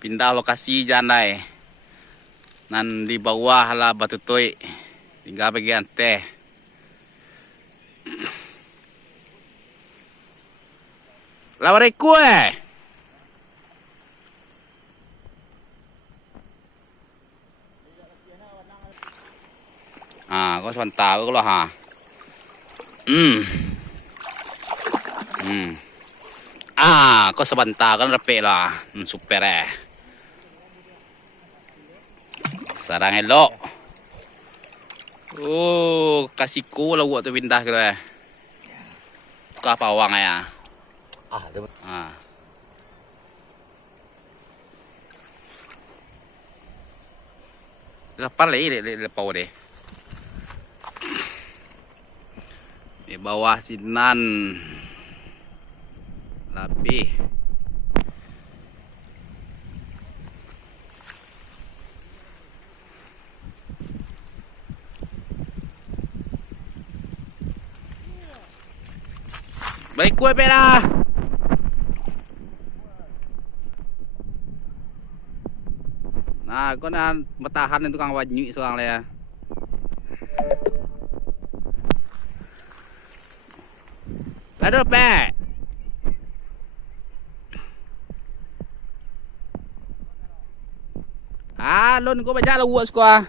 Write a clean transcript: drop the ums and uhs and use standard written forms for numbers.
Pindah lokasi jandai. Nan di bawah lah batu tuik. Tinggal bagian teh. Lawari kue. Có sebentar ke lah ha. Có sebentar kan repek lah. Super Sarang elok. Kasih ku lah buat tu pindah ke lah. Kau apa awang ya? Siapa lagi le pau deh. Di bawah sinan lebih baik kue pera. Nah, kau nak bertahan tukang wajib seorang lah ya. Aduh, Pak. Lon kau baca lah buat sekolah.